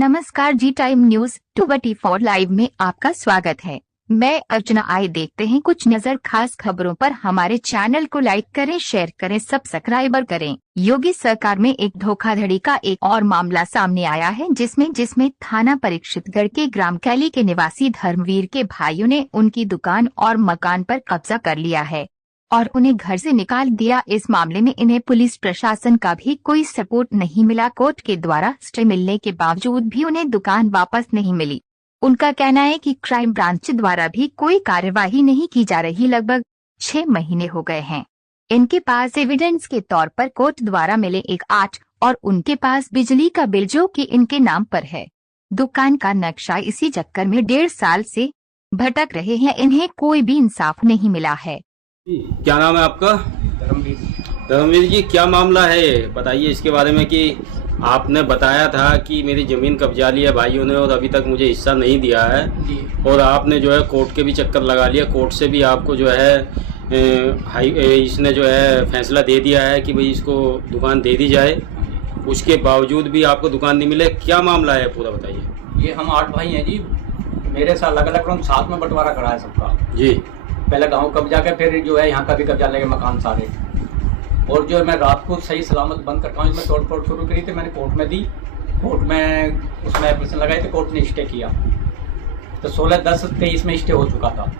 नमस्कार, जी time news 24 live में आपका स्वागत है। मैं अर्चना। आए देखते हैं कुछ नजर खास खबरों पर। हमारे चैनल को लाइक करें, शेयर करें, सब्सक्राइबर करें। योगी सरकार में एक धोखाधड़ी का एक और मामला सामने आया है, जिसमें थाना परीक्षितगढ़ के ग्राम कैली के निवासी धर्मवीर के भाइयों ने उनकी दुकान और मकान पर कब्जा कर लिया है और उन्हें घर से निकाल दिया। इस मामले में इन्हें पुलिस प्रशासन का भी कोई सपोर्ट नहीं मिला। कोर्ट के द्वारा स्टे मिलने के बावजूद भी उन्हें दुकान वापस नहीं मिली। उनका कहना है कि क्राइम ब्रांच द्वारा भी कोई कार्यवाही नहीं की जा रही। लगभग 6 महीने हो गए हैं। इनके पास एविडेंस के तौर पर कोर्ट द्वारा मिले एक 8 और उनके पास बिजली का बिल जो कि इनके नाम पर है। दुकान का नक्शा। इसी चक्कर में 1.5 साल से भटक रहे हैं। इन्हें कोई भी इंसाफ नहीं मिला है। क्या नाम है आपका? धर्मवीर जी, क्या मामला है ये बताइए इसके बारे में। कि आपने बताया था कि मेरी ज़मीन कब्जा ली है भाइयों ने और अभी तक मुझे हिस्सा नहीं दिया है जी। और आपने जो है कोर्ट के भी चक्कर लगा लिया। कोर्ट से भी आपको जो है इसने जो है फैसला दे दिया है कि भाई इसको दुकान दे दी जाए। उसके बावजूद भी आपको दुकान नहीं मिले। क्या मामला है पूरा बताइए। ये हम 8 भाई हैं जी। मेरे साथ अलग अलग हम साथ में बंटवारा करा है सबका जी। पहले गांव कब्जा के, फिर जो है यहाँ का भी कब्जा लेके मकान सारे। और जो मैं रात को सही सलामत बंद करता हूँ, इसमें तोड़ फोड़ शुरू करी थी मैंने कोर्ट में दी। कोर्ट में उसमें एप्लीकेशन लगाई तो कोर्ट ने स्टे किया। तो 16/10/23 में स्टे हो चुका था।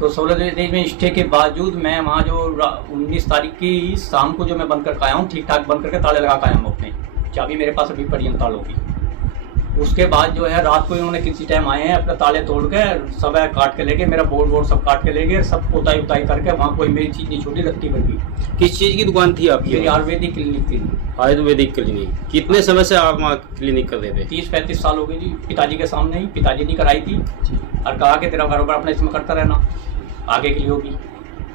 तो 16/23 में स्टे के बावजूद मैं वहाँ जो 19 तारीख की शाम को जो मैं बंद करके आया हूँ, ठीक ठाक बंद करके ताले लगा के आया हूँ अपने। चाबी मेरे पास अभी पड़ी है तालों की। उसके बाद जो है रात को इन्होंने किसी टाइम आए हैं, अपने ताले तोड़ के सब काट के लेके, मेरा बोर्ड सब काट के ले गए, सब पोताई उताई करके। वहाँ कोई मेरी चीज़ नहीं छोटी रखती बल्कि। किस चीज़ की दुकान थी आपकी? मेरी आयुर्वेदिक क्लिनिक थी। आयुर्वेदिक क्लिनिक। कितने समय से आप वहाँ क्लिनिक कर रहे थे? 30-35 साल हो गए जी। पिताजी के सामने ही, पिताजी ने कराई थी और कहा कि तेरा कारोबार अपने इसमें करता रहना, आगे के लिए होगी।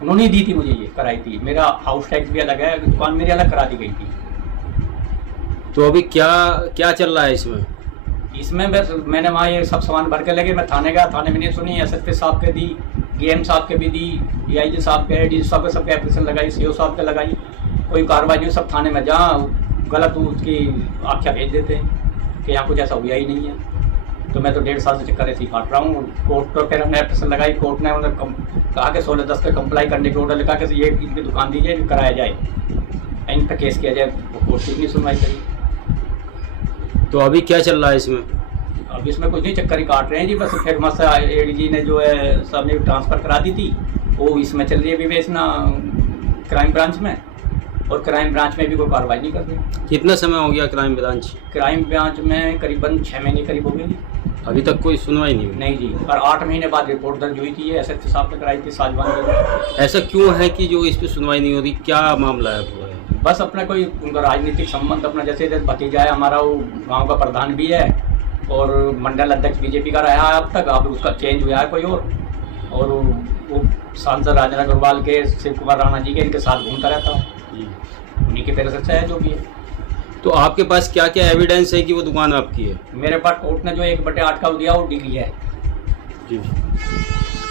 उन्होंने दी थी मुझे, ये कराई थी। मेरा हाउस टैक्स भी अलग है, दुकान मेरी अलग करा दी गई थी। तो अभी क्या चल रहा है इसमें बस मैंने वहाँ ये सब सामान भर के लगे। मैं थाने गया, थाने में नहीं सुनी। SSP साहब के दी, DM साहब के भी दी, DIG साहब के, DG साहब के सबके एप्लीकेशन लगाई, CO साहब के लगाई। कोई कार्रवाई नहीं। सब थाने में जहाँ गलत उसकी आख्या भेज देते हैं कि यहाँ कुछ ऐसा हुआ ही नहीं है। तो मैं तो 1.5 साल से चक्कर ऐसे ही काट रहा हूँ। कोर्ट तो फिर हमने एप्लीकेशन लगाई। कोर्ट ने उन्हें कहा कि 16/10 पे कंप्लाई करने की ऑर्डर लिखा कि ये इनकी दुकान दीजिए, कराया जाए, इन पर केस किया जाए। कोर्ट की नहीं सुनवाई करी। तो अभी क्या चल रहा है इसमें? अब इसमें कुछ नहीं, चक्कर ही काट रहे हैं जी। बस फिर मस्त ADG ने जो है सबने ट्रांसफ़र करा दी थी, वो इसमें चल रही है विवेचना क्राइम ब्रांच में। और क्राइम ब्रांच में भी कोई कार्रवाई नहीं कर रही। कितना समय हो गया क्राइम ब्रांच? क्राइम ब्रांच में करीबन 6 महीने करीब हो गए जी। अभी तक कोई सुनवाई नहीं हुई? नहीं जी। और 8 महीने बाद रिपोर्ट दर्ज हुई थी, SSP साहब ने कराई थी साजवान। ऐसा क्यों है कि जो इस पर सुनवाई नहीं हो रही? क्या मामला है पूरा? बस अपना कोई उनका राजनीतिक संबंध, अपना जैसे भतीजा है हमारा, वो गांव का प्रधान भी है और मंडल अध्यक्ष BJP का रहा है अब तक। अब उसका चेंज हुआ है कोई और वो सांसद राजेंद्र अग्रवाल के, शिव कुमार राणा जी के, इनके साथ घूमता रहता। उन्हीं के पैर से है जो भी है। तो आपके पास क्या क्या एविडेंस है कि वो दुकान आपकी है? मेरे पास कोर्ट ने जो 1/8 का दिया वो डिग्री है जी।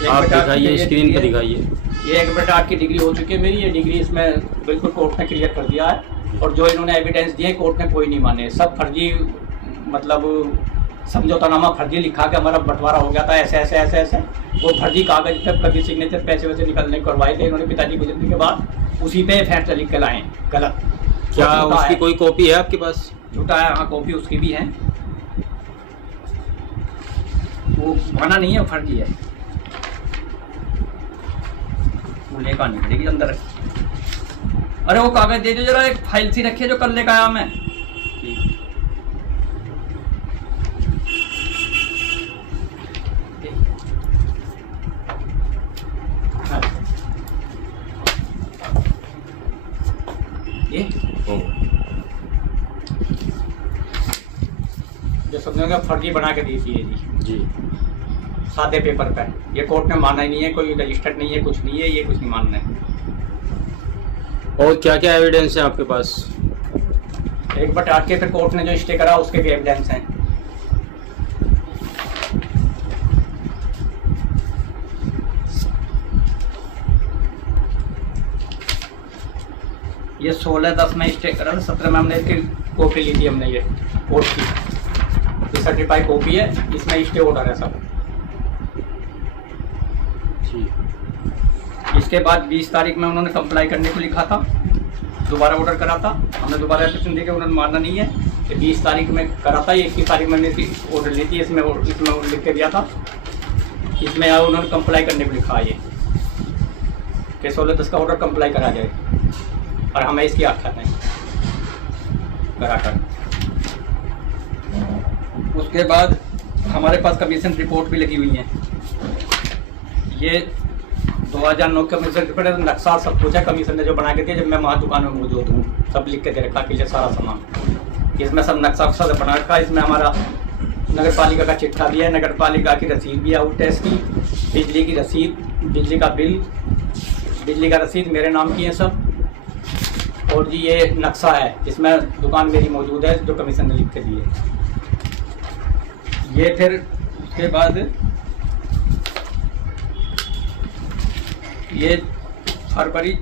आप दिखाइए, स्क्रीन पर दिखाइए। ये 1/8 की डिग्री हो चुकी है मेरी। ये डिग्री इसमें बिल्कुल कोर्ट ने क्लियर कर दिया है। और जो इन्होंने एविडेंस दिए कोर्ट ने कोई नहीं माने। सब फर्जी, मतलब समझौतानामा फर्जी लिखा के हमारा बंटवारा हो गया था, ऐसे ऐसे ऐसे ऐसे। वो फर्जी कागज पे फर्जी सिग्नेचर, पैसे वैसे निकलने करवाए थे इन्होंने पिताजी गुजरने के बाद। उसी पे फैसला लिख के लाए गलत। क्या उसकी कोई कॉपी है आपके पास? झूठा है, हाँ कॉपी उसकी भी है। वो बना नहीं है, फर्जी है। वो लेकर आनी पड़ेगी अंदर। अरे वो कागज दे दो जरा, एक फाइल सी रखी है जो कल लेकर आया मैं। ये जो समझोगे फर्जी बना के दी थी ये जी, सादे पेपर पे। ये कोर्ट ने माना ही नहीं है, कोई रजिस्टर्ड नहीं है, कुछ नहीं है, ये कुछ नहीं मानना है। और क्या क्या एविडेंस है आपके पास? 1/8 के फिर कोर्ट ने जो स्टे करा उसके भी एविडेंस हैं। ये 16/10 में स्टे करा, 17 में हमने इसकी कॉपी ली थी हमने, ये कोर्ट की। सर्टिफाइड कॉपी है, इसमें स्टे ऑर्डर है सब। इसके बाद 20 तारीख में उन्होंने कंप्लाई करने को लिखा था, दोबारा ऑर्डर करा था। हमने दोबारा एप्लीकेशन दे के उन्होंने माना नहीं है कि 20 तारीख में करा था, 21 तारीख में ऑर्डर ली थी, इसमें लिख के दिया था। इसमें उन्होंने कंप्लाई करने को लिखा है ये कि 16/10 का ऑर्डर कंप्लाई करा जाए, और हमें इसकी आख्या नहीं कराकर। उसके बाद हमारे पास कमीशन रिपोर्ट भी लगी हुई है। ये 2009 कमीशन रिपोर्ट है, नक्शा सब कुछ है, कमीशन ने जो बना के दिया जब मैं वहाँ दुकान में मौजूद हूँ, सब लिख के दे रखा कि सारा सामान इसमें सब नक्शा वक्शा बना रखा। इसमें हमारा नगर पालिका का चिट्ठा भी है, नगर पालिका की रसीद भी है आउट टेस्ट की, बिजली की रसीद, बिजली का बिल, बिजली का रसीद मेरे नाम की है सब। और जी ये नक्शा है जिसमें दुकान मेरी मौजूद है जो कमीशन ने लिख के दी है। ये फिर उसके बाद ये फरवरी